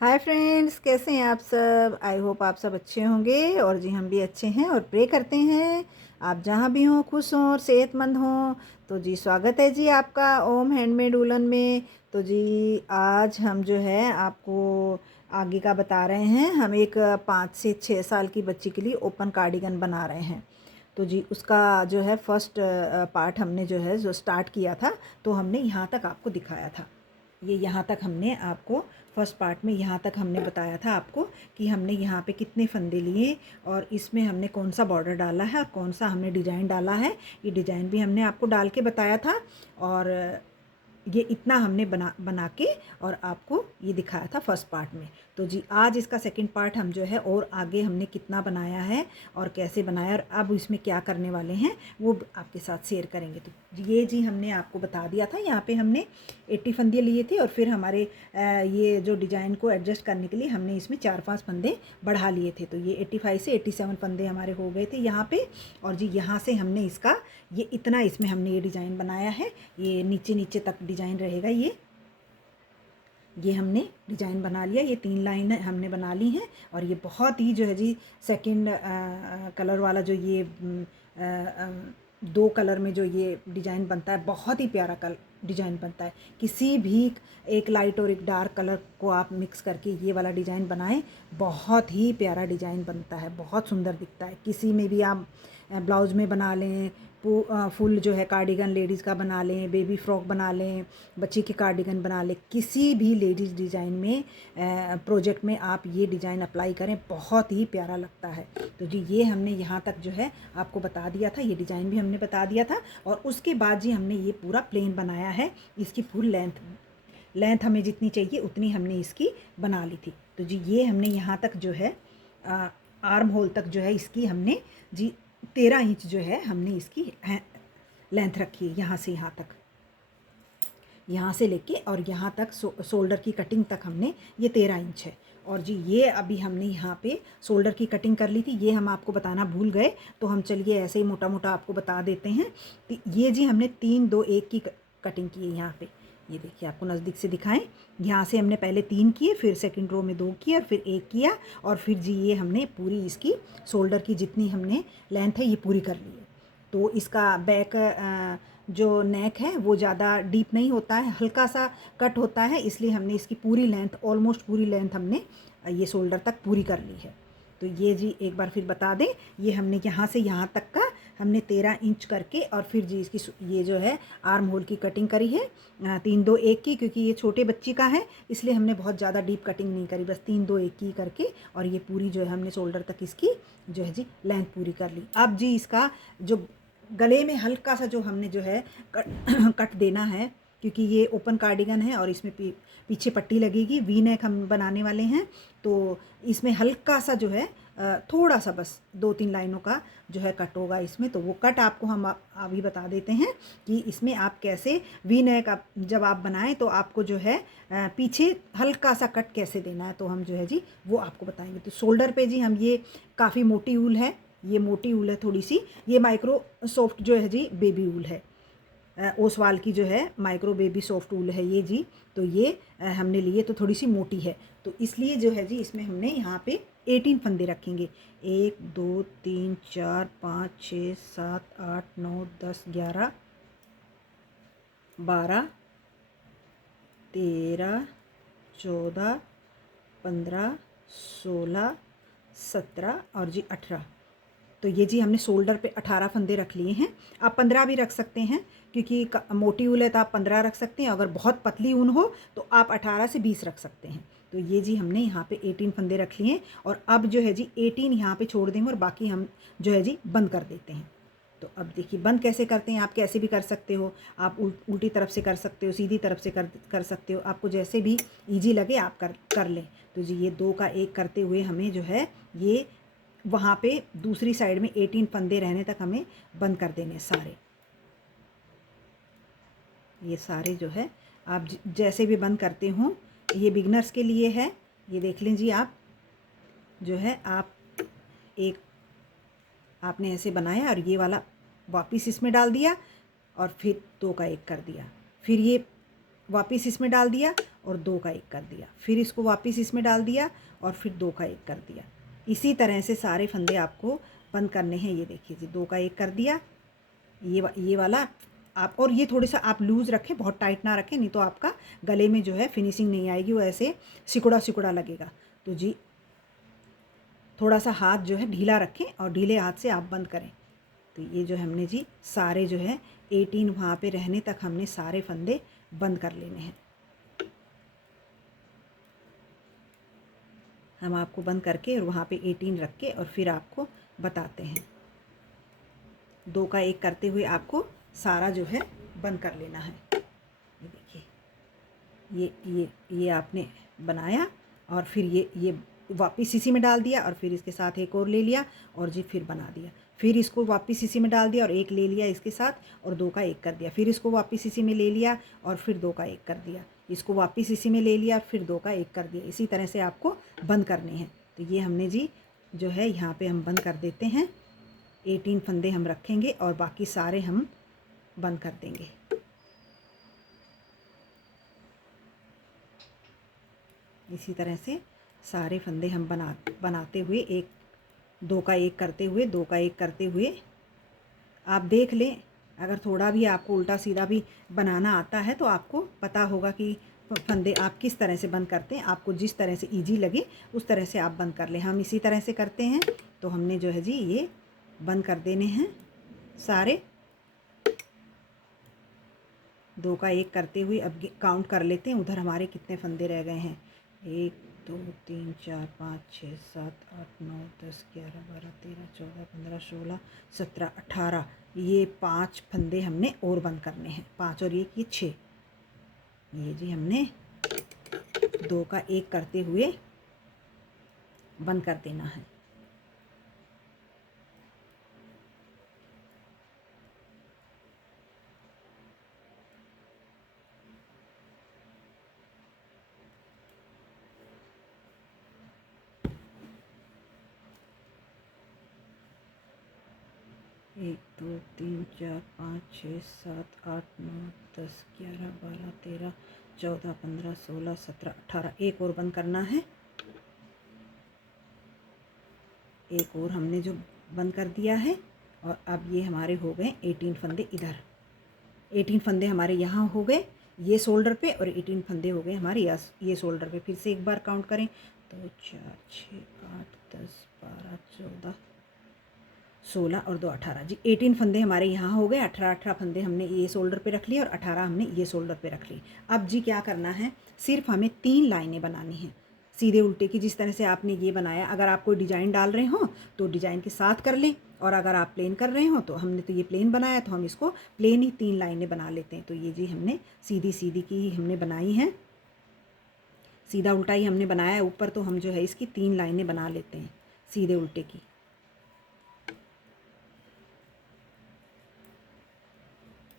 Hi friends, कैसे हैं आप सब। आई होप आप सब अच्छे होंगे और जी हम भी अच्छे हैं और प्रे करते हैं आप जहाँ भी हों खुश हों और सेहतमंद हों। तो जी स्वागत है जी आपका ओम हैंडमेड वूलन में। तो जी आज हम जो है आपको आगे का बता रहे हैं। हम एक 5 से 6 साल की बच्ची के लिए ओपन कार्डिगन बना रहे हैं। तो जी उसका जो है फर्स्ट पार्ट हमने जो है जो स्टार्ट किया था, तो हमने यहाँ तक आपको दिखाया था। ये यहाँ तक हमने आपको फर्स्ट पार्ट में यहाँ तक हमने बताया था आपको कि हमने यहाँ पे कितने फंदे लिए और इसमें हमने कौन सा बॉर्डर डाला है और कौन सा हमने डिज़ाइन डाला है। ये डिज़ाइन भी हमने आपको डाल के बताया था और ये इतना हमने बना बना के और आपको ये दिखाया था फर्स्ट पार्ट में। तो जी आज इसका सेकंड पार्ट हम जो है और आगे हमने कितना बनाया है और कैसे बनाया और अब इसमें क्या करने वाले हैं वो आपके साथ शेयर करेंगे। तो ये जी हमने आपको बता दिया था, यहाँ पे हमने 80 फंदे लिए थे और फिर हमारे ये जो डिज़ाइन को एडजस्ट करने के लिए हमने इसमें 4-5 फंदे बढ़ा लिए थे। तो ये 85 से 87 फंदे हमारे हो गए थे यहाँ पे। और जी यहाँ से हमने इसका ये इतना इसमें हमने ये डिज़ाइन बनाया है। ये नीचे नीचे तक डिज़ाइन रहेगा। ये हमने डिज़ाइन बना लिया। ये 3 लाइन हमने बना ली हैं और ये बहुत ही जो है जी सेकंड कलर वाला जो ये 2 कलर में जो ये डिज़ाइन बनता है बहुत ही प्यारा डिज़ाइन बनता है। किसी भी एक लाइट और एक डार्क कलर को आप मिक्स करके ये वाला डिज़ाइन बनाएं, बहुत ही प्यारा डिज़ाइन बनता है, बहुत सुंदर दिखता है। किसी में भी आप ब्लाउज़ में बना लें, फुल जो है कार्डिगन लेडीज़ का बना लें, बेबी फ्रॉक बना लें, बच्ची की कार्डिगन बना लें, किसी भी लेडीज़ डिज़ाइन में प्रोजेक्ट में आप ये डिज़ाइन अप्लाई करें, बहुत ही प्यारा लगता है। तो जी ये हमने यहाँ तक जो है आपको बता दिया था, ये डिज़ाइन भी हमने बता दिया था और उसके बाद जी हमने ये पूरा प्लेन बनाया है। इसकी फुल लेंथ हमें जितनी चाहिए उतनी हमने इसकी बना ली थी। तो जी ये हमने यहाँ तक जो है आर्म होल तक जो है इसकी हमने जी 13 इंच जो है हमने इसकी लेंथ रखी है। यहाँ से यहाँ तक, यहाँ से लेके और यहाँ तक शोल्डर की कटिंग तक हमने ये 13 इंच है। और जी ये अभी हमने यहाँ पे शोल्डर की कटिंग कर ली थी, ये हम आपको बताना भूल गए, तो हम चलिए ऐसे ही मोटा मोटा आपको बता देते हैं। तो ये जी हमने 3-2-1 की कटिंग की है यहाँ पे। ये देखिए आपको नज़दीक से दिखाएं। यहाँ से हमने पहले 3 किए, फिर सेकंड रो में 2 किए और फिर 1 किया और फिर जी ये हमने पूरी इसकी शोल्डर की जितनी हमने लेंथ है ये पूरी कर ली है। तो इसका बैक जो नेक है वो ज़्यादा डीप नहीं होता है, हल्का सा कट होता है, इसलिए हमने इसकी पूरी लेंथ, ऑलमोस्ट पूरी लेंथ हमने ये शोल्डर तक पूरी कर ली है। तो ये जी एक बार फिर बता दें, ये हमने यहाँ से यहाँ तक का हमने 13 इंच करके और फिर जी इसकी ये जो है आर्म होल की कटिंग करी है 3-2-1 की, क्योंकि ये छोटे बच्ची का है इसलिए हमने बहुत ज़्यादा डीप कटिंग नहीं करी, बस 3-2-1 की करके और ये पूरी जो है हमने शोल्डर तक इसकी जो है जी लेंथ पूरी कर ली। अब जी इसका जो गले में हल्का सा जो हमने जो है कट देना है, क्योंकि ये ओपन कार्डिगन है और इसमें पीछे पट्टी लगेगी, वी नेक हम बनाने वाले हैं। तो इसमें हल्का सा जो है थोड़ा सा बस 2-3 लाइनों का जो है कट होगा इसमें। तो वो कट आपको हम अभी बता देते हैं कि इसमें आप कैसे वी नेक जब आप बनाएं तो आपको जो है पीछे हल्का सा कट कैसे देना है, तो हम जो है जी वो आपको बताएंगे। तो शोल्डर पे जी हम ये काफ़ी मोटी ऊल है, ये मोटी ऊल है थोड़ी सी, ये माइक्रो सॉफ्ट जो है जी बेबी ऊल है, ओसवाल की जो है माइक्रो बेबी सॉफ्ट ऊल है ये जी। तो ये हमने लिए तो थोड़ी सी मोटी है, तो इसलिए जो है जी इसमें हमने यहाँ पे 18 फंदे रखेंगे। 1 2 3 4 5 6 7 8 9 10 11 12 13 14 15 16 17 और जी 18। तो ये जी हमने शोल्डर पे 18 फंदे रख लिए हैं। आप 15 भी रख सकते हैं, क्योंकि मोटी ऊन है तो आप 15 रख सकते हैं, अगर बहुत पतली ऊन हो तो आप 18 से 20 रख सकते हैं। तो ये जी हमने यहाँ पे 18 फंदे रख लिए और अब जो है जी 18 यहाँ पे छोड़ देंगे और बाकी हम जो है जी बंद कर देते हैं। तो अब देखिए बंद कैसे करते हैं, आप कैसे भी कर सकते हो, आप उल्टी तरफ से कर सकते हो, सीधी तरफ से कर सकते हो, आपको जैसे भी ईजी लगे आप कर लें। तो जी ये 2 का 1 करते हुए हमें जो है ये वहाँ पे दूसरी साइड में 18 फंदे रहने तक हमें बंद कर देने सारे। ये सारे जो है आप जैसे भी बंद करते हो, ये बिगनर्स के लिए है। ये देख लें जी, आप जो है आप एक आपने ऐसे बनाया और ये वाला वापस इसमें डाल दिया और फिर 2 का 1 कर दिया, फिर ये वापस इसमें डाल दिया और 2 का 1 कर दिया, फिर इसको वापस इसमें डाल दिया और फिर 2 का 1 कर दिया। इसी तरह से सारे फंदे आपको बंद करने हैं। ये देखिए जी, 2 का 1 कर दिया, ये वाला आप, और ये थोड़ा सा आप लूज़ रखें, बहुत टाइट ना रखें, नहीं तो आपका गले में जो है फिनिशिंग नहीं आएगी, वो ऐसे सिकुड़ा सिकुड़ा लगेगा। तो जी थोड़ा सा हाथ जो है ढीला रखें और ढीले हाथ से आप बंद करें। तो ये जो हमने जी सारे जो है 18 वहाँ पे रहने तक हमने सारे फंदे बंद कर लेने हैं। हम आपको बंद करके और वहाँ पे 18 रख के और फिर आपको बताते हैं। 2 का 1 करते हुए आपको सारा जो है बंद कर लेना है। ये देखिए, ये आपने बनाया और फिर ये वापस इसी में डाल दिया और फिर इसके साथ एक और ले लिया और जी फिर बना दिया, फिर इसको वापस इसी में डाल दिया और एक ले लिया इसके साथ और 2 का 1 कर दिया, फिर इसको वापस इसी में ले लिया और फिर 2 का 1 कर दिया, इसको वापस इसी में ले लिया फिर 2 का 1 कर दिया। इसी तरह से आपको बंद करने हैं। तो ये हमने जी जो है यहाँ पे हम बंद कर देते हैं। 18 फंदे हम रखेंगे और बाकी सारे हम बंद कर देंगे। इसी तरह से सारे फंदे हम बनाते हुए 2 का 1 करते हुए 2 का 1 करते हुए आप देख लें। अगर थोड़ा भी आपको उल्टा सीधा भी बनाना आता है तो आपको पता होगा कि फंदे आप किस तरह से बंद करते हैं। आपको जिस तरह से इजी लगे उस तरह से आप बंद कर लें। हम इसी तरह से करते हैं। तो हमने जो है जी ये बंद कर देने हैं सारे। 2 का 1 करते हुए अब काउंट कर लेते हैं उधर हमारे कितने फंदे रह गए हैं। 1 2 3 4 5 6 7 8 9 10 11 12 13 14 15 16 17 18 ये 5 फंदे हमने और बंद करने हैं। 5 और 1 ये 6। ये जी हमने 2 का 1 करते हुए बंद कर देना है। एक 2 3 4 5 6 7 8 9 10 11 12 13 14 15 16 17 18 एक और बंद करना है। एक और हमने जो बंद कर दिया है और अब ये हमारे हो गए 18 फंदे। इधर 18 फंदे हमारे यहाँ हो गए ये शोल्डर पे और 18 फंदे हो गए हमारे ये शोल्डर पे। फिर से एक बार काउंट करें तो 4 6 8 10 12 14 16 और 2 18 जी 18 फंदे हमारे यहाँ हो गए। 18 फंदे हमने ये शोल्डर पे रख लिए और 18 हमने ये शोल्डर पे रख लिए। अब जी क्या करना है, सिर्फ हमें 3 लाइनें बनानी हैं सीधे उल्टे की। जिस तरह से आपने ये बनाया, अगर आप कोई डिज़ाइन डाल रहे हो तो डिज़ाइन के साथ कर लें, और अगर आप प्लेन कर रहे हो तो हमने तो ये प्लेन बनाया तो हम इसको प्लेन ही 3 लाइनें बना लेते हैं। तो ये जी हमने सीधी सीधी की ही हमने बनाई हैं, सीधा उल्टा ही हमने बनाया है ऊपर। तो हम जो है इसकी 3 लाइनें बना लेते हैं सीधे उल्टे की।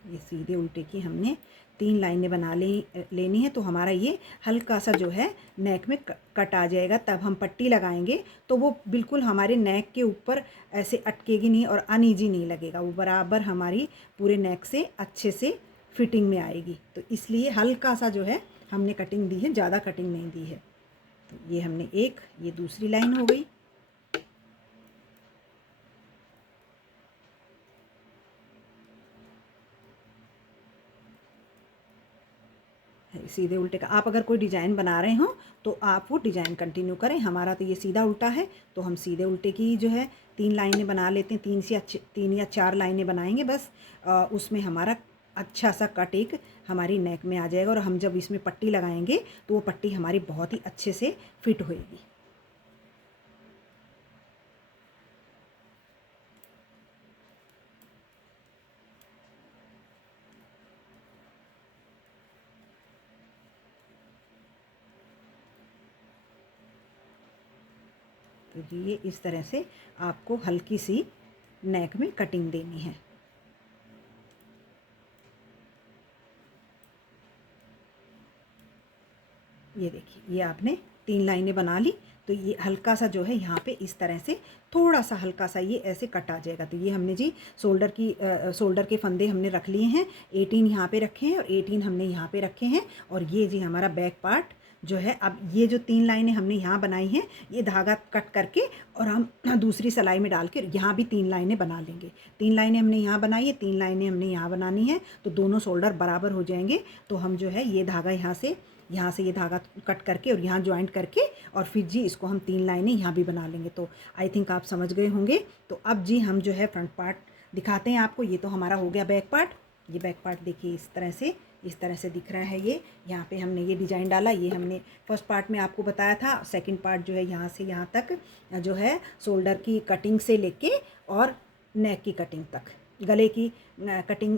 ये सीधे उल्टे की हमने 3 लाइनें बना लेनी है। तो हमारा ये हल्का सा जो है नेक में कट आ जाएगा। तब हम पट्टी लगाएंगे तो वो बिल्कुल हमारे नेक के ऊपर ऐसे अटकेगी नहीं और अनईजी नहीं लगेगा, वो बराबर हमारी पूरे नेक से अच्छे से फिटिंग में आएगी। तो इसलिए हल्का सा जो है हमने कटिंग दी है, ज़्यादा कटिंग नहीं दी है। तो ये हमने ये दूसरी लाइन हो गई। सीधे उल्टे का आप अगर कोई डिज़ाइन बना रहे हो तो आप वो डिज़ाइन कंटिन्यू करें। हमारा तो ये सीधा उल्टा है तो हम सीधे उल्टे की जो है 3 लाइनें बना लेते हैं। 3 या 4 लाइनें बनाएंगे बस। उसमें हमारा अच्छा सा कट एक हमारी नेक में आ जाएगा और हम जब इसमें पट्टी लगाएंगे तो वो पट्टी हमारी बहुत ही अच्छे से फिट होएगी। तो ये इस तरह से आपको हल्की सी नेक में कटिंग देनी है। ये देखिए ये आपने 3 लाइनें बना ली। तो ये हल्का सा जो है यहाँ पे इस तरह से थोड़ा सा हल्का सा ये ऐसे कट आ जाएगा। तो ये हमने जी शोल्डर के फंदे हमने रख लिए हैं, 18 यहाँ पे रखे हैं और 18 हमने यहाँ पे रखे हैं। और ये जी हमारा बैक पार्ट जो है, अब ये जो 3 लाइनें हमने यहाँ बनाई हैं, ये धागा कट करके और हम दूसरी सिलाई में डाल के यहाँ भी 3 लाइनें बना लेंगे। 3 लाइनें हमने यहाँ बनाई है, 3 लाइनें हमने यहाँ बनानी है, तो दोनों शोल्डर बराबर हो जाएंगे। तो हम जो है ये धागा यहाँ से ये धागा कट करके और यहाँ ज्वाइंट करके और फिर जी इसको हम 3 लाइनें यहाँ भी बना लेंगे। तो आई थिंक आप समझ गए होंगे। तो अब जी हम जो है फ्रंट पार्ट दिखाते हैं आपको। ये तो हमारा हो गया बैक पार्ट। ये बैक पार्ट देखिए इस तरह से दिख रहा है। ये यहाँ पे हमने ये डिज़ाइन डाला, ये हमने फर्स्ट पार्ट में आपको बताया था। सेकंड पार्ट जो है यहाँ से यहाँ तक जो है शोल्डर की कटिंग से लेके और नेक की कटिंग तक, गले की कटिंग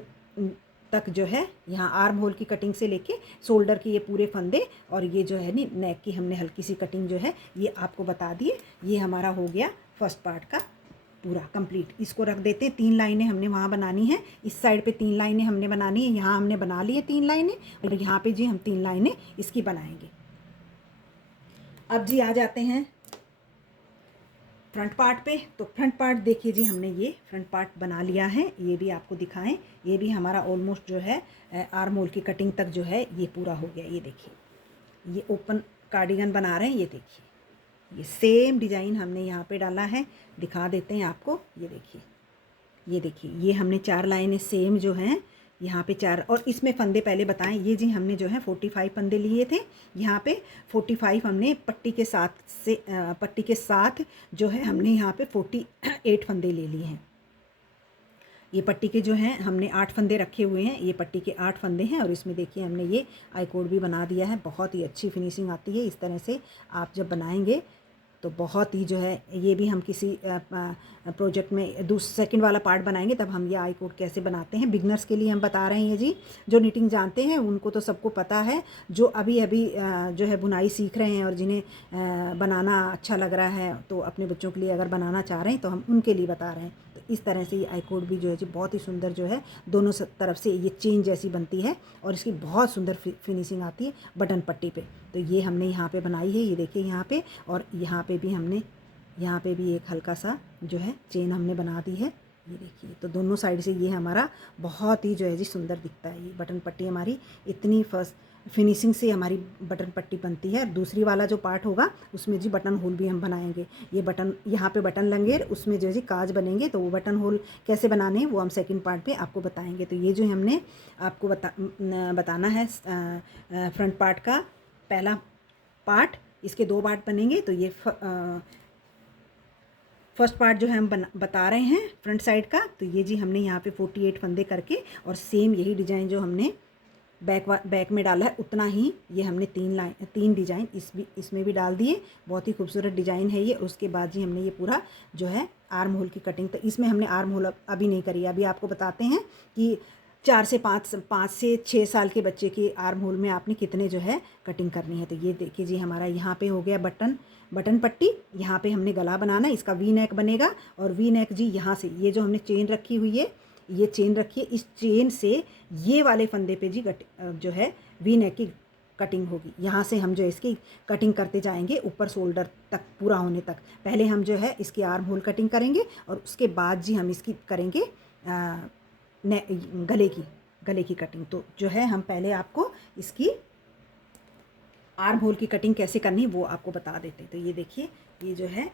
तक जो है, यहाँ आर्म होल की कटिंग से लेके शोल्डर की ये पूरे फंदे और ये जो है नी नेक की हमने हल्की सी कटिंग जो है ये आपको बता दिए। ये हमारा हो गया फर्स्ट पार्ट का पूरा कंप्लीट। इसको रख देते हैं। 3 लाइनें हमने वहाँ बनानी है, इस साइड पे 3 लाइनें हमने बनानी है, यहाँ हमने बना ली है 3 लाइनें और यहाँ पे जी हम 3 लाइनें इसकी बनाएंगे। अब जी आ जाते हैं फ्रंट पार्ट पे। तो फ्रंट पार्ट देखिए जी, हमने ये फ्रंट पार्ट बना लिया है। ये भी आपको दिखाएं, ये भी हमारा ऑलमोस्ट जो है आर्म होल की कटिंग तक जो है ये पूरा हो गया। ये देखिए ये ओपन कार्डिगन बना रहे हैं। ये देखिए ये सेम डिज़ाइन हमने यहाँ पे डाला है, दिखा देते हैं आपको। ये देखिए ये हमने 4 लाइनें सेम जो हैं यहाँ पे 4, और इसमें फंदे पहले बताएं। ये जी हमने जो है 45 फंदे लिए थे। यहाँ पे 45 हमने पट्टी के साथ जो है हमने यहाँ पे 48 फंदे ले लिए हैं। ये पट्टी के जो हैं हमने 8 फंदे रखे हुए हैं, ये पट्टी के 8 फंदे हैं। और इसमें देखिए हमने ये आई कोड भी बना दिया है। बहुत ही अच्छी फिनिशिंग आती है। इस तरह से आप जब बनाएंगे तो बहुत ही जो है, ये भी हम किसी प्रोजेक्ट में सेकंड वाला पार्ट बनाएंगे तब हम ये आई कोड कैसे बनाते हैं। बिगनर्स के लिए हम बता रहे हैं जी, जो निटिंग जानते हैं उनको तो सबको पता है। जो अभी जो है बुनाई सीख रहे हैं और जिन्हें बनाना अच्छा लग रहा है, तो अपने बच्चों के लिए अगर बनाना चाह रहे हैं तो हम उनके लिए बता रहे हैं। तो इस तरह से ये आई कोड भी जो है जी बहुत ही सुंदर जो है, दोनों तरफ से ये चेन जैसी बनती है और इसकी बहुत सुंदर फिनिशिंग आती है बटन पट्टी पे। तो ये हमने यहाँ पे बनाई है, ये देखिए यहाँ पे, और यहाँ पे भी हमने यहाँ पे भी एक हल्का सा जो है चेन हमने बना दी है। ये देखिए, तो दोनों साइड से ये हमारा बहुत ही जो है जी सुंदर दिखता है। ये बटन पट्टी हमारी इतनी फर्स्ट फिनिशिंग से हमारी बटन पट्टी बनती है। दूसरी वाला जो पार्ट होगा उसमें जी बटन होल भी हम बनाएंगे। ये बटन, यहाँ पे बटन लगेंगे, उसमें जो है जी काज बनेंगे। तो वो बटन होल कैसे बनाने हैं वो हम सेकंड पार्ट पे आपको बताएंगे। तो ये जो हमने आपको बताना है फ्रंट पार्ट का पहला पार्ट, इसके 2 पार्ट बनेंगे। तो ये फर्स्ट पार्ट जो है हम बता रहे हैं फ्रंट साइड का। तो ये जी हमने यहाँ पे 48 फंदे करके और सेम यही डिज़ाइन जो हमने बैक में डाला है उतना ही ये हमने 3 डिज़ाइन इसमें भी डाल दिए। बहुत ही खूबसूरत डिज़ाइन है ये। उसके बाद जी हमने ये पूरा जो है आर्म होल की कटिंग, तो इसमें हमने आर्म होल अभी नहीं करी। अभी आपको बताते हैं कि 4 से 5 से 6 साल के बच्चे की आर्म होल में आपने कितने जो है कटिंग करनी है। तो ये देखिए जी हमारा यहाँ पे हो गया बटन पट्टी। यहाँ पे हमने गला बनाना है, इसका वी नेक बनेगा। और वी नेक जी यहाँ से ये जो हमने चेन रखी हुई है, ये चेन रखिए, इस चेन से ये वाले फंदे पे जी जो है वी नेक की कटिंग होगी। यहाँ से हम जो इसकी कटिंग करते जाएंगे ऊपर शोल्डर तक पूरा होने तक। पहले हम जो है इसकी आर्म होल कटिंग करेंगे और उसके बाद जी हम इसकी करेंगे गले की कटिंग। तो जो है हम पहले आपको इसकी आर्म होल की कटिंग कैसे करनी वो आपको बता देते हैं। तो ये देखिए, ये जो है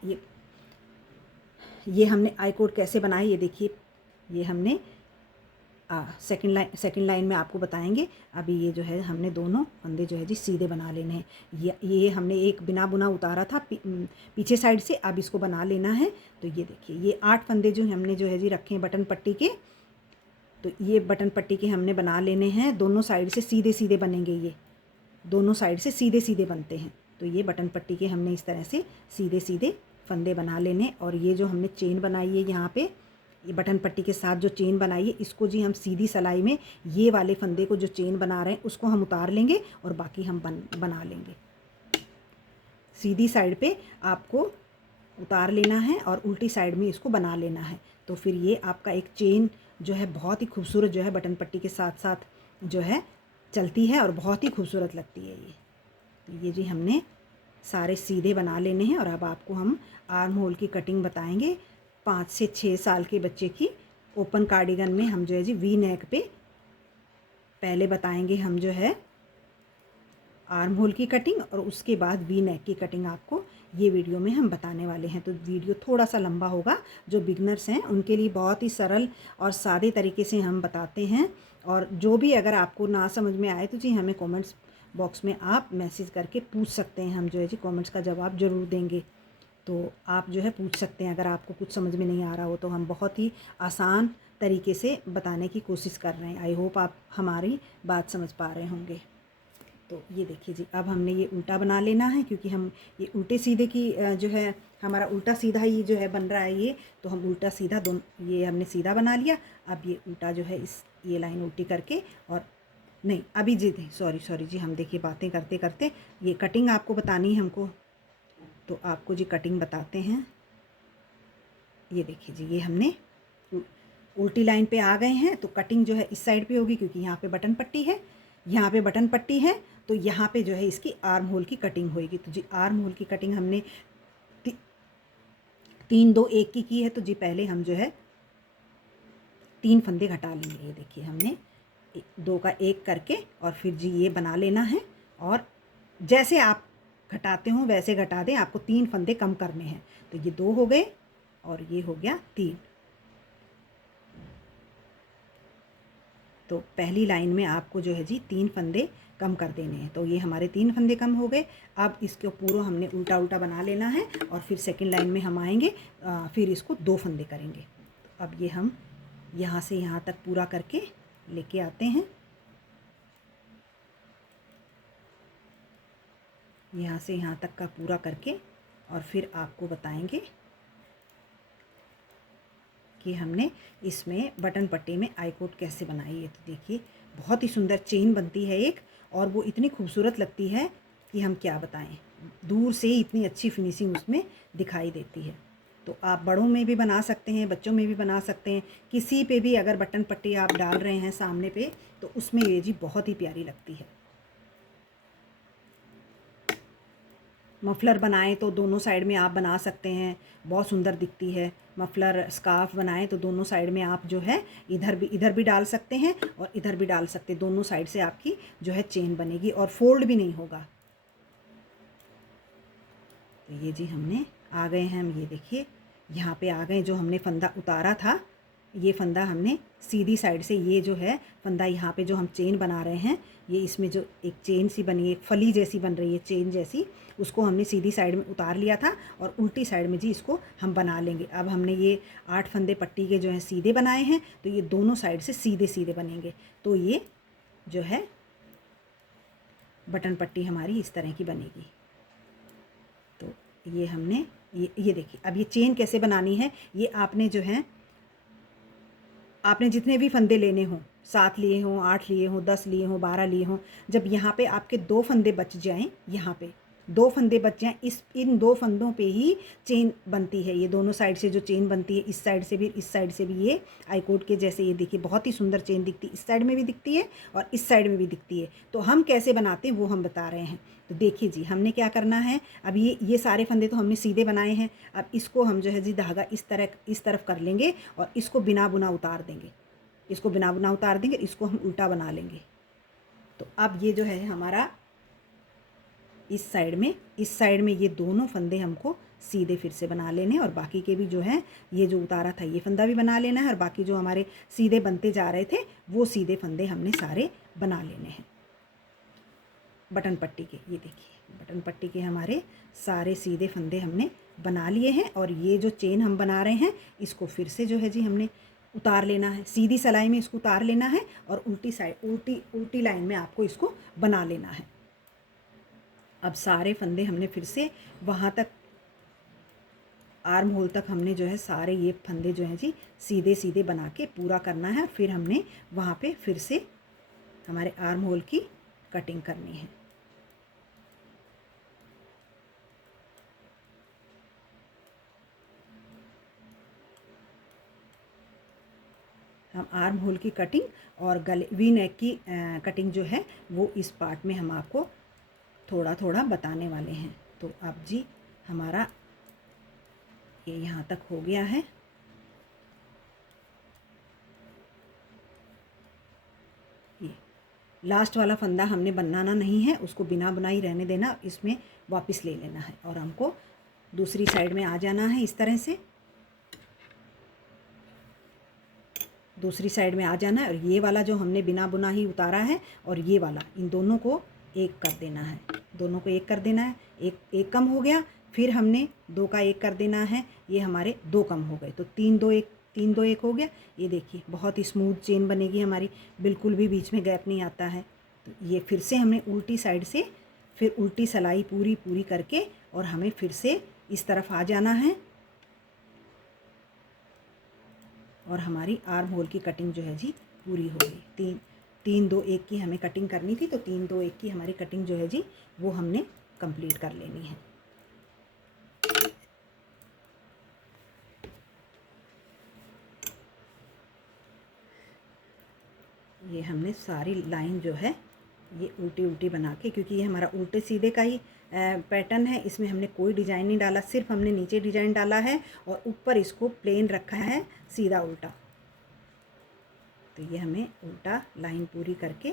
ये हमने आई कोड कैसे बनाए। ये देखिए, ये हमने सेकंड लाइन में आपको बताएंगे। अभी ये जो है हमने दोनों फंदे जो है जी सीधे बना लेने हैं। ये हमने एक बिना बुना उतारा था पीछे साइड से, अब इसको बना लेना है। तो ये देखिए, ये 8 फंदे जो हमने जो है जी रखे हैं बटन पट्टी के। तो ये बटन पट्टी के हमने बना लेने हैं। दोनों साइड से सीधे सीधे बनेंगे, ये दोनों साइड से सीधे सीधे बनते हैं। तो ये बटन पट्टी के हमने इस तरह से सीधे सीधे फंदे बना लेने। और ये जो हमने चेन बनाई है यहाँ पे, ये बटन पट्टी के साथ जो चेन बनाई है, इसको जी हम सीधी सिलाई में ये वाले फंदे को जो चेन बना रहे हैं उसको हम उतार लेंगे और बाकी हम बना लेंगे। सीधी साइड पे आपको उतार लेना है और उल्टी साइड में इसको बना लेना है। तो फिर ये आपका एक चेन जो है बहुत ही खूबसूरत जो है बटन पट्टी के साथ साथ जो है चलती है और बहुत ही खूबसूरत लगती है ये। तो ये जी हमने सारे सीधे बना लेने हैं। और अब आपको हम आर्म होल की कटिंग बताएंगे। 5 से 6 साल के बच्चे की ओपन कार्डिगन में हम जो है जी वी नेक पे पहले बताएंगे हम जो है आर्म होल की कटिंग, और उसके बाद वी नेक की कटिंग आपको ये वीडियो में हम बताने वाले हैं। तो वीडियो थोड़ा सा लंबा होगा, जो बिगनर्स हैं उनके लिए बहुत ही सरल और सादे तरीके से हम बताते हैं। और जो भी अगर आपको ना समझ में आए तो जी हमें कमेंट्स बॉक्स में आप मैसेज करके पूछ सकते हैं, हम जो है जी कमेंट्स का जवाब ज़रूर देंगे। तो आप जो है पूछ सकते हैं अगर आपको कुछ समझ में नहीं आ रहा हो, तो हम बहुत ही आसान तरीके से बताने की कोशिश कर रहे हैं। आई होप आप हमारी बात समझ पा रहे होंगे। तो ये देखिए जी, अब हमने ये उल्टा बना लेना है, क्योंकि हम ये उल्टे सीधे की जो है हमारा उल्टा सीधा ही जो है बन रहा है ये, तो हम उल्टा सीधा दोनों ये हमने सीधा बना लिया। अब ये उल्टा जो है इस ये लाइन उल्टी करके, और नहीं अभी जी सॉरी जी, हम देखिए बातें करते करते ये कटिंग आपको बतानी है हमको, तो आपको जी कटिंग बताते हैं। ये देखिए जी, ये हमने उल्टी लाइन पे आ गए हैं, तो कटिंग जो है इस साइड पे होगी, क्योंकि यहाँ पे बटन पट्टी है, यहाँ पे बटन पट्टी है, तो यहाँ पे जो है इसकी आर्म होल की कटिंग होएगी। तो जी आर्म होल की कटिंग हमने 3 2 1 की है। तो जी पहले हम जो है 3 फंदे घटा लेंगे। ये देखिए हमने 2 का 1 करके और फिर जी ये बना लेना है, और जैसे आप घटाते हो वैसे घटा दें, आपको 3 फंदे कम करने हैं। तो ये 2 हो गए और ये हो गया 3। तो पहली लाइन में आपको जो है जी 3 फंदे कम कर देने हैं। तो ये हमारे 3 फंदे कम हो गए। अब इसको पूरा हमने उल्टा उल्टा बना लेना है, और फिर सेकंड लाइन में हम आएंगे, फिर इसको 2 फंदे करेंगे। तो अब ये हम यहाँ से यहाँ तक पूरा करके लेके आते हैं। यहाँ से यहाँ तक का पूरा करके और फिर आपको बताएंगे कि हमने इसमें बटन पट्टी में आई कोट कैसे बनाई है। तो देखिए बहुत ही सुंदर चेन बनती है एक, और वो इतनी खूबसूरत लगती है कि हम क्या बताएं, दूर से इतनी अच्छी फिनिशिंग उसमें दिखाई देती है। तो आप बड़ों में भी बना सकते हैं, बच्चों में भी बना सकते हैं, किसी पे भी अगर बटन पट्टी आप डाल रहे हैं सामने पे, तो उसमें ये जी बहुत ही प्यारी लगती है। मफलर बनाएं तो दोनों साइड में आप बना सकते हैं, बहुत सुंदर दिखती है। मफलर स्कार्फ बनाएं तो दोनों साइड में आप जो है इधर भी डाल सकते हैं और इधर भी डाल सकते हैं। दोनों साइड से आपकी जो है चेन बनेगी और फोल्ड भी नहीं होगा। तो ये जी हमने आ गए हैं हम, ये देखिए यहाँ पे आ गए। जो हमने फंदा उतारा था, ये फंदा हमने सीधी साइड से, ये जो है फंदा यहाँ पे जो हम चेन बना रहे हैं, ये इसमें जो एक चेन सी बनी, एक फली जैसी बन रही है चेन जैसी, उसको हमने सीधी साइड में उतार लिया था, और उल्टी साइड में जी इसको हम बना लेंगे। अब हमने ये 8 फंदे पट्टी के जो है सीधे बनाए हैं, तो ये दोनों साइड से सीधे सीधे बनेंगे। तो ये जो है बटन पट्टी हमारी इस तरह की बनेगी। तो ये हमने ये देखिए, अब ये चेन कैसे बनानी है, ये आपने जो है आपने जितने भी फंदे लेने हों, 7 लिए हों, 8 लिए हों, 10 लिए हों, 12 लिए हों, जब यहाँ पे आपके 2 फंदे बच जाएं, यहाँ पे 2 फंदे बच जाएं, इन 2 फंदों पे ही चेन बनती है। ये दोनों साइड से जो चेन बनती है, इस साइड से भी इस साइड से भी, ये आई कोट के जैसे ये देखिए बहुत ही सुंदर चेन दिखती है, इस साइड में भी दिखती है और इस साइड में भी दिखती है। तो हम कैसे बनाते हैं वो हम बता रहे हैं। तो देखिए जी हमने क्या करना है, अब ये सारे फंदे तो हमने सीधे बनाए हैं। अब इसको हम जो है जी धागा इस तरफ कर लेंगे और इसको बिना बुना उतार देंगे, इसको बिना बुना उतार देंगे, इसको हम उल्टा बना लेंगे। तो अब ये जो है हमारा इस साइड में ये दोनों फंदे हमको सीधे फिर से बना लेने, और बाकी के भी जो है ये जो उतारा था ये फंदा भी बना लेना है, और बाकी जो हमारे सीधे बनते जा रहे थे वो सीधे फंदे हमने सारे बना लेने हैं बटन पट्टी के। ये देखिए बटन पट्टी के हमारे सारे सीधे फंदे हमने बना लिए हैं, और ये जो चेन हम बना रहे हैं इसको फिर से जो है जी हमने उतार लेना है, सीधी सिलाई में इसको उतार लेना है, और उल्टी लाइन में आपको इसको बना लेना है। अब सारे फंदे हमने फिर से वहाँ तक आर्म होल तक हमने जो है सारे ये फंदे जो हैं जी सीधे सीधे बना के पूरा करना है। फिर हमने वहाँ पे फिर से हमारे आर्म होल की कटिंग करनी है। हम आर्म होल की कटिंग और गले वी नेक की कटिंग जो है वो इस पार्ट में हम आपको थोड़ा थोड़ा बताने वाले हैं। तो अब जी हमारा ये यहाँ तक हो गया है। ये लास्ट वाला फंदा हमने बनाना नहीं है, उसको बिना बुनाई रहने देना, इसमें वापस ले लेना है और हमको दूसरी साइड में आ जाना है। इस तरह से दूसरी साइड में आ जाना है और ये वाला जो हमने बिना बुना ही उतारा है और ये वाला, इन दोनों को एक कर देना है। दोनों को एक कर देना है। एक कम हो गया, फिर हमने 2 का 1 कर देना है। ये हमारे 2 कम हो गए, तो 3 2 1, 3 2 1 हो गया। ये देखिए बहुत ही स्मूथ चेन बनेगी हमारी, बिल्कुल भी बीच में गैप नहीं आता है। तो ये फिर से हमें उल्टी साइड से फिर उल्टी सिलाई पूरी पूरी करके और हमें फिर से इस तरफ आ जाना है और हमारी आर्म होल की कटिंग जो है जी पूरी हो गई। 3 2 1 की हमें कटिंग करनी थी, तो 3 2 1 की हमारी कटिंग जो है जी वो हमने कंप्लीट कर लेनी है। ये हमने सारी लाइन जो है ये उल्टी उल्टी बना के, क्योंकि ये हमारा उल्टे सीधे का ही पैटर्न है, इसमें हमने कोई डिज़ाइन नहीं डाला, सिर्फ हमने नीचे डिज़ाइन डाला है और ऊपर इसको प्लेन रखा है सीधा उल्टा। तो ये हमें उल्टा लाइन पूरी करके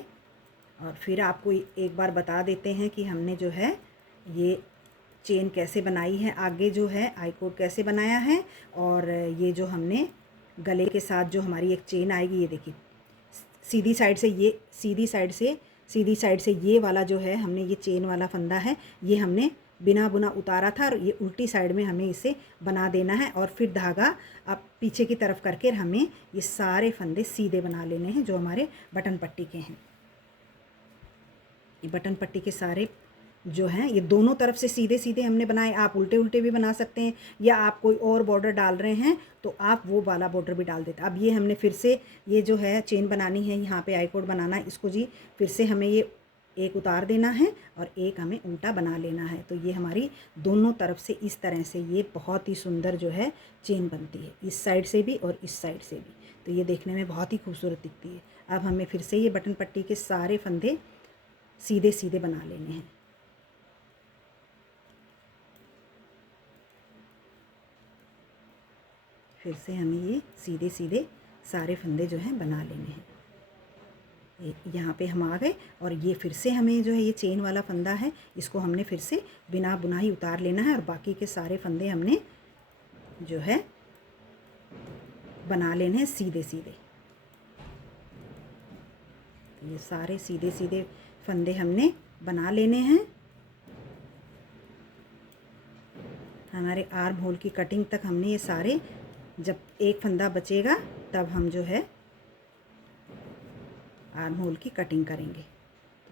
और फिर आपको एक बार बता देते हैं कि हमने जो है ये चेन कैसे बनाई है, आगे जो है आई कोड कैसे बनाया है। और ये जो हमने गले के साथ जो हमारी एक चेन आएगी, ये देखिए सीधी साइड से ये वाला जो है हमने ये चेन वाला फंदा है, ये हमने बिना बुना उतारा था और ये उल्टी साइड में हमें इसे बना देना है और फिर धागा अब पीछे की तरफ करके हमें ये सारे फंदे सीधे बना लेने हैं जो हमारे बटन पट्टी के हैं। ये बटन पट्टी के सारे जो हैं ये दोनों तरफ से सीधे सीधे हमने बनाए। आप उल्टे उल्टे भी बना सकते हैं, या आप कोई और बॉर्डर डाल रहे हैं तो आप वो वाला बॉर्डर भी डाल देते हैं। अब ये हमने फिर से ये जो है चेन बनानी है, यहाँ पे आई कोड बनाना है, इसको जी फिर से हमें ये एक उतार देना है और एक हमें उल्टा बना लेना है। तो ये हमारी दोनों तरफ से इस तरह से ये बहुत ही सुंदर जो है चेन बनती है, इस साइड से भी और इस साइड से भी। तो ये देखने में बहुत ही खूबसूरत दिखती है। अब हमें फिर से ये बटन पट्टी के सारे फंदे सीधे सीधे बना लेने हैं। फिर से हमें ये सीधे सीधे सारे फंदे जो हैं बना लेने हैं। यहाँ पे हम आ गए और ये फिर से हमें जो है ये चेन वाला फंदा है, इसको हमने फिर से बिना बुनाई उतार लेना है और बाकी के सारे फंदे हमने जो है बना लेने हैं सीधे सीधे। ये सारे सीधे सीधे फंदे हमने बना लेने हैं। हमारे आर्म होल की कटिंग तक हमने ये सारे, जब एक फंदा बचेगा तब हम जो है आर्म होल की कटिंग करेंगे।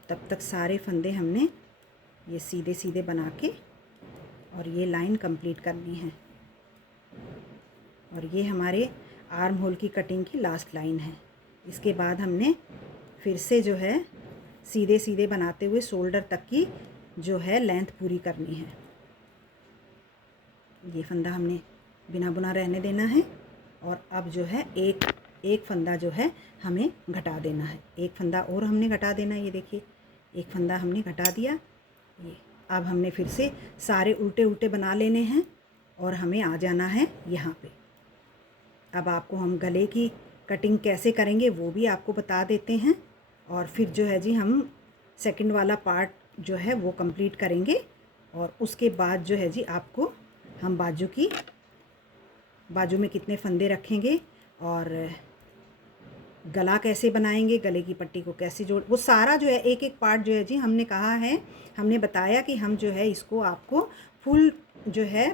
तब तक सारे फंदे हमने ये सीधे सीधे बना के और ये लाइन कंप्लीट करनी है। और ये हमारे आर्म होल की कटिंग की लास्ट लाइन है। इसके बाद हमने फिर से जो है सीधे सीधे बनाते हुए शोल्डर तक की जो है लेंथ पूरी करनी है। ये फंदा हमने बिना बुना रहने देना है और अब जो है एक फंदा जो है हमें घटा देना है। एक फंदा और हमने घटा देना है। ये देखिए एक फंदा हमने घटा दिया। ये अब हमने फिर से सारे उल्टे उल्टे बना लेने हैं और हमें आ जाना है यहाँ पे। अब आपको हम गले की कटिंग कैसे करेंगे वो भी आपको बता देते हैं और फिर जो है जी हम सेकंड वाला पार्ट जो है वो कंप्लीट करेंगे। और उसके बाद जो है जी आपको हम बाजू में कितने फंदे रखेंगे और गला कैसे बनाएंगे, गले की पट्टी को कैसे जोड़, वो सारा जो है एक एक पार्ट जो है जी हमने कहा है, हमने बताया कि हम जो है इसको आपको फुल जो है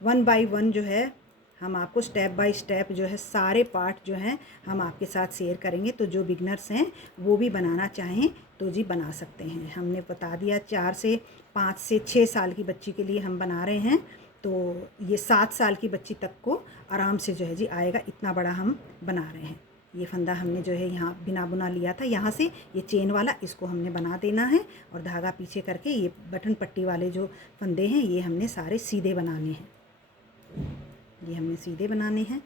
1 बाय 1 जो है हम आपको स्टेप बाय स्टेप जो है सारे पार्ट जो हैं हम आपके साथ शेयर करेंगे। तो जो बिगनर्स हैं वो भी बनाना चाहें तो जी बना सकते हैं। हमने बता दिया 4 से 5 से 6 साल की बच्ची के लिए हम बना रहे हैं, तो ये 7 साल की बच्ची तक को आराम से जो है जी आएगा, इतना बड़ा हम बना रहे हैं। ये फंदा हमने जो है यहाँ बिना बुना लिया था, यहाँ से ये चेन वाला इसको हमने बना देना है और धागा पीछे करके ये बटन पट्टी वाले जो फंदे हैं ये हमने सारे सीधे बनाने हैं। ये हमने सीधे बनाने हैं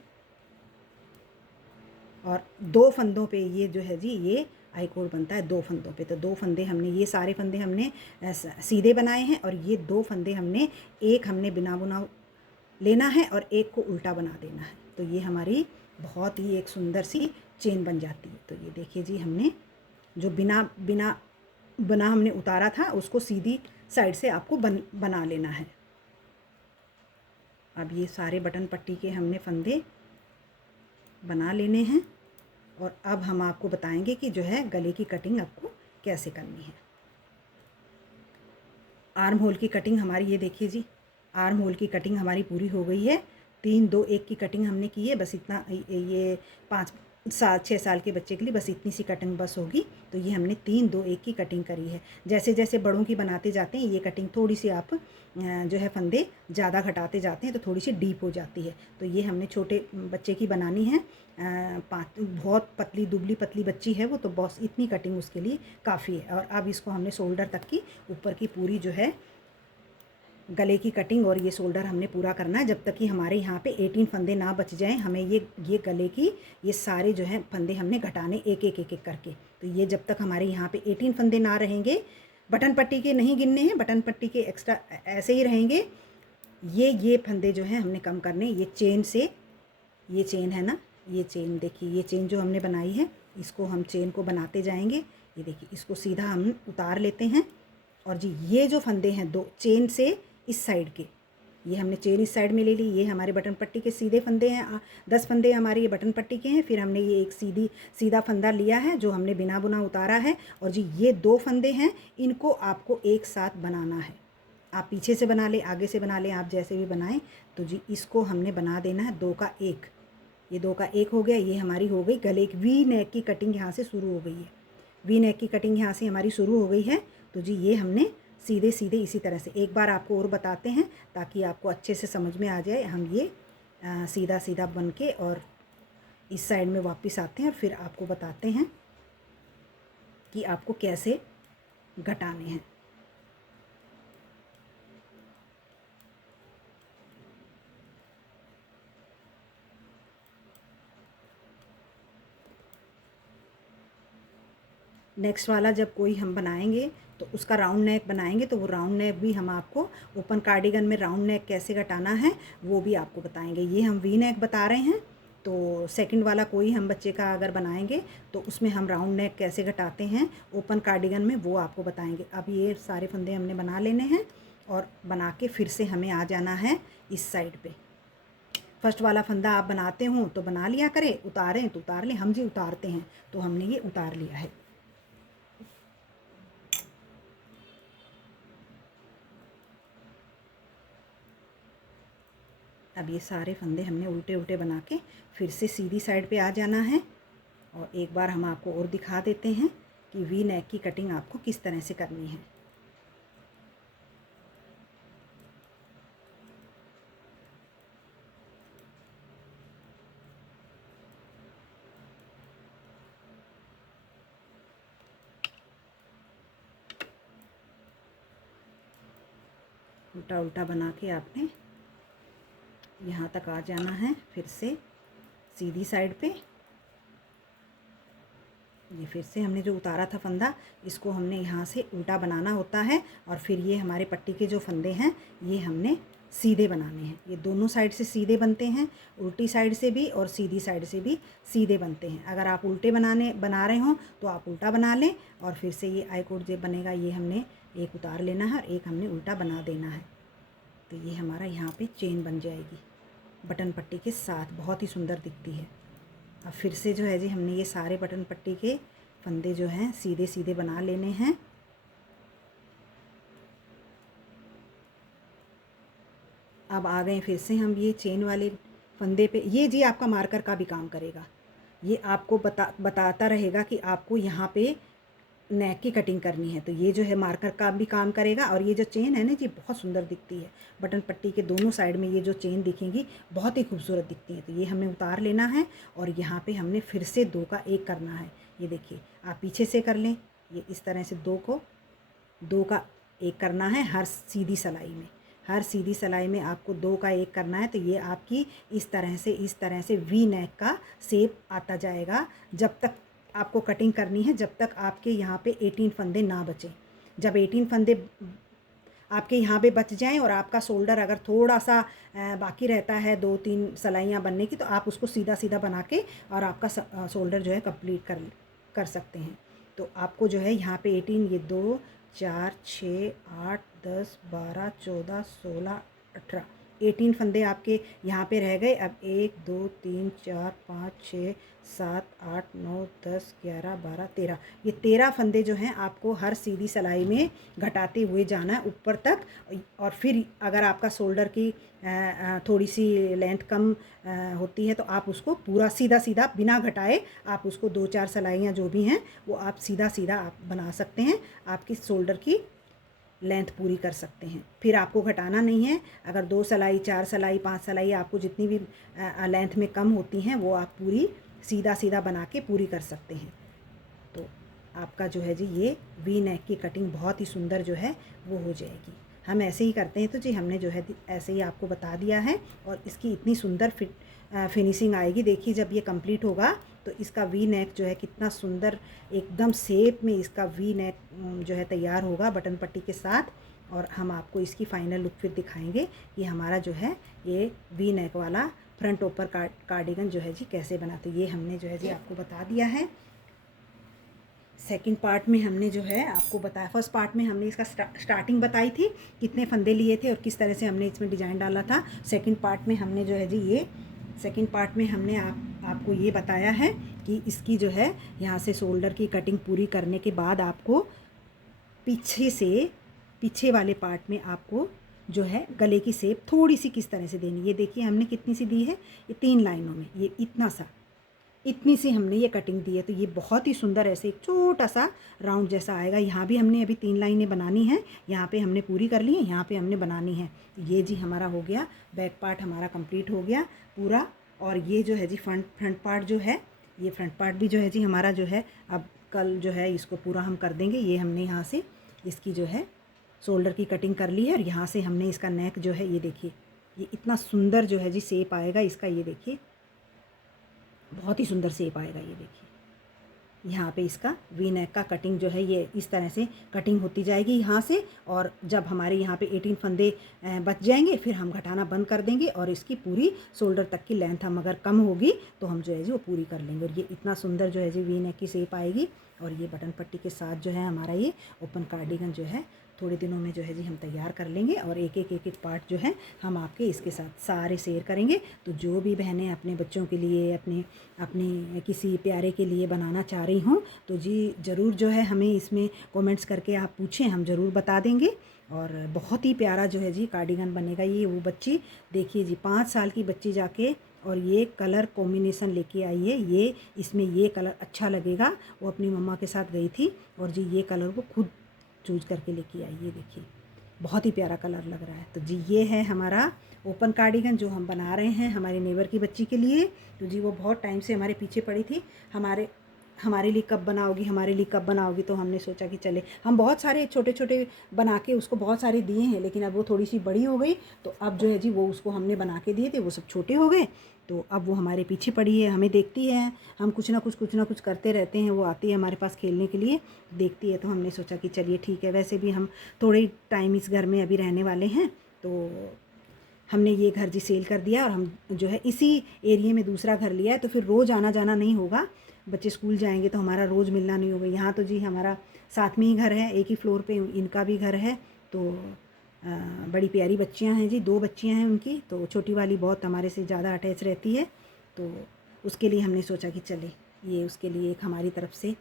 और 2 फंदों पे ये जो है जी ये आई कोड बनता है 2 फंदों पे। तो 2 फंदे हमने, ये सारे फंदे हमने सीधे बनाए हैं और ये 2 फंदे हमने, एक हमने बिना बुना लेना है और एक को उल्टा बना देना है। तो ये हमारी बहुत ही एक सुंदर सी चेन बन जाती है। तो ये देखिए जी, हमने जो बिना बिना बना हमने उतारा था उसको सीधी साइड से आपको बना लेना है। अब ये सारे बटन पट्टी के हमने फंदे बना लेने हैं और अब हम आपको बताएंगे कि जो है गले की कटिंग आपको कैसे करनी है। आर्म होल की कटिंग हमारी, ये देखिए जी, आर्म होल की कटिंग हमारी पूरी हो गई है। 3 2 1 की कटिंग हमने की है। बस इतना, ये 5 साल 6 साल के बच्चे के लिए बस इतनी सी कटिंग बस होगी। तो ये हमने 3 2 1 की कटिंग करी है। जैसे जैसे बड़ों की बनाते जाते हैं ये कटिंग थोड़ी सी आप जो है फंदे ज़्यादा घटाते जाते हैं तो थोड़ी सी डीप हो जाती है। तो ये हमने छोटे बच्चे की बनानी है। बहुत पतली दुबली पतली बच्ची है वो, तो बस इतनी कटिंग उसके लिए काफ़ी है। और अब इसको हमने शोल्डर तक की ऊपर की पूरी जो है गले की कटिंग और ये शोल्डर हमने पूरा करना है जब तक कि हमारे यहाँ पे 18 फंदे ना बच जाएं। हमें ये गले की ये सारे जो हैं फंदे हमने घटाने एक एक एक एक करके। तो ये जब तक हमारे यहाँ पे 18 फंदे ना रहेंगे, बटन पट्टी के नहीं गिनने हैं, बटन पट्टी के एक्स्ट्रा ऐसे ही रहेंगे। ये फंदे जो हैं हमने कम करने। ये चेन से, ये चेन है ना, ये चेन देखिए, ये चेन जो हमने बनाई है इसको हम चेन को बनाते जाएंगे। ये देखिए, इसको सीधा हम उतार लेते हैं और जी ये जो फंदे हैं 2 चेन से इस साइड के, ये हमने चेन इस साइड में ले ली। ये हमारे बटन पट्टी के सीधे फंदे हैं। 10 फंदे हमारे ये बटन पट्टी के हैं। फिर हमने ये एक सीधा फंदा लिया है जो हमने बिना बुना उतारा है। और जी ये 2 फंदे हैं, इनको आपको एक साथ बनाना है। आप पीछे से बना लें, आगे से बना लें, आप जैसे भी बनाएं। तो जी इसको हमने बना देना है 2 का 1। ये 2 का 1 हो गया। ये हमारी हो गई गले की वी नेक की कटिंग, यहाँ से शुरू हो गई है। वी नेक की कटिंग यहाँ से हमारी शुरू हो गई है। तो जी ये हमने सीधे सीधे इसी तरह से, एक बार आपको और बताते हैं ताकि आपको अच्छे से समझ में आ जाए। हम ये सीधा सीधा बन के और इस साइड में वापस आते हैं और फिर आपको बताते हैं कि आपको कैसे घटाने हैं। नेक्स्ट वाला जब कोई हम बनाएंगे तो उसका राउंड नेक बनाएंगे, तो वो राउंड नेक भी हम आपको ओपन कार्डिगन में राउंड नेक कैसे घटाना है वो भी आपको बताएंगे। ये हम वी नेक बता रहे हैं। तो सेकंड वाला कोई हम बच्चे का अगर बनाएंगे तो उसमें हम राउंड नेक कैसे घटाते हैं ओपन कार्डिगन में, वो आपको बताएंगे। अब ये सारे फंदे हमने बना लेने हैं और बना के फिर से हमें आ जाना है इस साइड पे। फर्स्ट वाला फंदा आप बनाते हो तो बना लिया करें, उतारें तो उतार लें। हम जी उतारते हैं तो हमने ये उतार लिया है। अब ये सारे फंदे हमने उल्टे उल्टे बना के फिर से सीधी साइड पे आ जाना है। और एक बार हम आपको और दिखा देते हैं कि वी नेक की कटिंग आपको किस तरह से करनी है। उल्टा उल्टा बना के आपने यहाँ तक आ जाना है। फिर से सीधी साइड पे ये फिर से हमने जो उतारा था फंदा, इसको हमने यहाँ से उल्टा बनाना होता है। और फिर ये हमारे पट्टी के जो फंदे हैं ये हमने सीधे बनाने हैं। ये दोनों साइड से सीधे बनते हैं, उल्टी साइड से भी और सीधी साइड से भी सीधे बनते हैं। अगर आप उल्टे बना रहे हों तो आप उल्टा बना लें और फिर से ये आई कोड जो बनेगा ये हमने एक उतार लेना है और एक हमने उल्टा बना देना है। तो ये हमारा यहाँ पे चेन बन जाएगी बटन पट्टी के साथ, बहुत ही सुंदर दिखती है। अब फिर से जो है जी हमने ये सारे बटन पट्टी के फंदे जो हैं सीधे सीधे बना लेने हैं। अब आ गए फिर से हम ये चेन वाले फंदे पे। ये जी आपका मार्कर का भी काम करेगा। ये आपको बताता रहेगा कि आपको यहाँ पे नेक की कटिंग करनी है। तो ये जो है मार्कर का भी काम करेगा। और ये जो चेन है ना जी बहुत सुंदर दिखती है। बटन पट्टी के दोनों साइड में ये जो चेन दिखेंगी बहुत ही खूबसूरत दिखती है। तो ये हमें उतार लेना है और यहाँ पे हमने फिर से 2 का 1 करना है। ये देखिए आप पीछे से कर लें, ये इस तरह से 2 का 1 करना है हर सीधी सिलाई में। हर सीधी सिलाई में आपको 2 का 1 करना है। तो ये आपकी इस तरह से वी नेक का शेप आता जाएगा जब तक आपको कटिंग करनी है जब तक आपके यहाँ पे 18 फंदे ना बचें। जब 18 फंदे आपके यहाँ पे बच जाएं और आपका शोल्डर अगर थोड़ा सा बाकी रहता है 2-3 सिलाइयाँ बनने की, तो आप उसको सीधा सीधा बना के और आपका शोल्डर जो है कंप्लीट कर सकते हैं। तो आपको जो है यहाँ पे 18, ये 2 4 6 8 10 12 14 16 18 18 फंदे आपके यहाँ पे रह गए। अब 1 2 3 4 5 6 7 8 9 10 11 12 13, ये 13 फंदे जो हैं आपको हर सीधी सिलाई में घटाते हुए जाना है ऊपर तक। और फिर अगर आपका शोल्डर की थोड़ी सी लेंथ कम होती है तो आप उसको पूरा सीधा सीधा बिना घटाए आप उसको 2-4 सिलाइयाँ जो भी हैं वो आप सीधा सीधा आप बना सकते हैं, आपकी शोल्डर की लेंथ पूरी कर सकते हैं। फिर आपको घटाना नहीं है। अगर 2 सिलाई 4 सिलाई 5 सिलाई आपको जितनी भी लेंथ में कम होती हैं वो आप पूरी सीधा सीधा बना के पूरी कर सकते हैं। तो आपका जो है जी ये वी नेक की कटिंग बहुत ही सुंदर जो है वो हो जाएगी। हम ऐसे ही करते हैं। तो जी हमने जो है ऐसे ही आपको बता दिया है और इसकी इतनी सुंदर फिनिशिंग आएगी। देखिए जब ये कंप्लीट होगा तो इसका वी नेक जो है कितना सुंदर एकदम शेप में इसका वी नेक जो है तैयार होगा बटन पट्टी के साथ। और हम आपको इसकी फ़ाइनल लुक फिर दिखाएंगे कि हमारा जो है ये वी नेक वाला फ्रंट ऊपर कार्डिगन जो है जी कैसे बना। तो ये हमने जो है जी आपको बता दिया है। सेकंड पार्ट में हमने जो है आपको बताया, फर्स्ट पार्ट में हमने इसका स्टार्टिंग बताई थी, कितने फंदे लिए थे और किस तरह से हमने इसमें डिज़ाइन डाला था। सेकंड पार्ट में हमने जो है जी ये सेकंड पार्ट में हमने आपको ये बताया है कि इसकी जो है यहाँ से शोल्डर की कटिंग पूरी करने के बाद आपको पीछे वाले पार्ट में आपको जो है गले की शेप थोड़ी सी किस तरह से देनी। ये देखिए हमने कितनी सी दी है, ये 3 लाइनों में ये इतनी सी हमने ये कटिंग दी है। तो ये बहुत ही सुंदर ऐसे एक छोटा सा राउंड जैसा आएगा। यहाँ भी हमने अभी 3 लाइनें बनानी हैं, यहाँ पे हमने पूरी कर ली है, यहाँ पे हमने बनानी है। ये जी हमारा हो गया, बैक पार्ट हमारा कंप्लीट हो गया पूरा। और ये जो है जी फ्रंट पार्ट जो है, ये फ्रंट पार्ट भी जो है जी हमारा जो है अब कल जो है इसको पूरा हम कर देंगे। ये हमने यहाँ से इसकी जो है शोल्डर की कटिंग कर ली है और यहाँ से हमने इसका नेक जो है ये देखिए ये इतना सुंदर जो है जी शेप आएगा इसका। ये देखिए बहुत ही सुंदर शेप आएगा। ये देखिए यहाँ पे इसका वी नेक का कटिंग जो है ये इस तरह से कटिंग होती जाएगी यहाँ से। और जब हमारे यहाँ पे 18 फंदे बच जाएंगे फिर हम घटाना बंद कर देंगे और इसकी पूरी शोल्डर तक की लेंथ हम अगर कम होगी तो हम जो है जी वो पूरी कर लेंगे। और ये इतना सुंदर जो है जी वी नेक की शेप आएगी। और ये बटन पट्टी के साथ जो है हमारा ये ओपन कार्डिगन जो है थोड़े दिनों में जो है जी हम तैयार कर लेंगे। और एक एक पार्ट जो है हम आपके इसके साथ सारे शेयर करेंगे। तो जो भी बहनें अपने बच्चों के लिए अपने किसी प्यारे के लिए बनाना चाह रही हों तो जी ज़रूर जो है हमें इसमें कमेंट्स करके आप पूछें, हम ज़रूर बता देंगे। और बहुत ही प्यारा जो है जी कार्डिगन बनेगा। ये वो बच्ची देखिए जी 5 साल की बच्ची जाके और ये कलर कॉम्बिनेशन लेके आई है। ये इसमें ये कलर अच्छा लगेगा, वो अपनी मम्मा के साथ गई थी और जी ये कलर वो खुद चूज करके लेके आई। ये देखिए बहुत ही प्यारा कलर लग रहा है। तो जी ये है हमारा ओपन कार्डिगन जो हम बना रहे हैं हमारे नेबर की बच्ची के लिए। तो जी वो बहुत टाइम से हमारे पीछे पड़ी थी, हमारे लिए कब बनाओगी, हमारे लिए कब बनाओगी। तो हमने सोचा कि चले, हम बहुत सारे छोटे छोटे बना के उसको बहुत सारे दिए हैं, लेकिन अब वो थोड़ी सी बड़ी हो गई तो अब जो है जी वो उसको हमने बना के दिए थे, वो सब छोटे हो गए। तो अब वो हमारे पीछे पड़ी है, हमें देखती है, हम कुछ ना कुछ करते रहते हैं। वो आती है हमारे पास खेलने के लिए, देखती है। तो हमने सोचा कि चलिए ठीक है, वैसे भी हम थोड़े टाइम इस घर में अभी रहने वाले हैं तो हमने ये घर जी सेल कर दिया और हम जो है इसी एरिया में दूसरा घर लिया है। तो फिर रोज़ आना जाना नहीं होगा, बच्चे स्कूल जाएंगे तो हमारा रोज़ मिलना नहीं होगा। यहाँ तो जी हमारा साथ में ही घर है, एक ही फ्लोर पे इनका भी घर है। तो बड़ी प्यारी बच्चियाँ हैं जी, 2 बच्चियाँ हैं उनकी। तो छोटी वाली बहुत हमारे से ज़्यादा अटैच रहती है, तो उसके लिए हमने सोचा कि चले ये उसके लिए एक हमारी तरफ से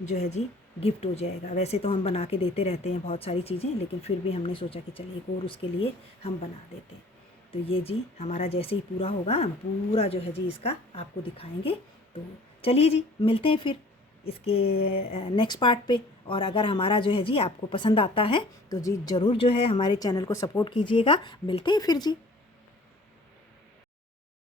जो है जी गिफ्ट हो जाएगा। वैसे तो हम बना के देते रहते हैं बहुत सारी चीज़ें, लेकिन फिर भी हमने सोचा कि चलिए एक और उसके लिए हम बना देते हैं। तो ये जी हमारा जैसे ही पूरा होगा हम पूरा जो है जी इसका आपको दिखाएंगे। तो चलिए जी मिलते हैं फिर इसके नेक्स्ट पार्ट पे। और अगर हमारा जो है जी आपको पसंद आता है तो जी ज़रूर जो है हमारे चैनल को सपोर्ट कीजिएगा। मिलते हैं फिर जी।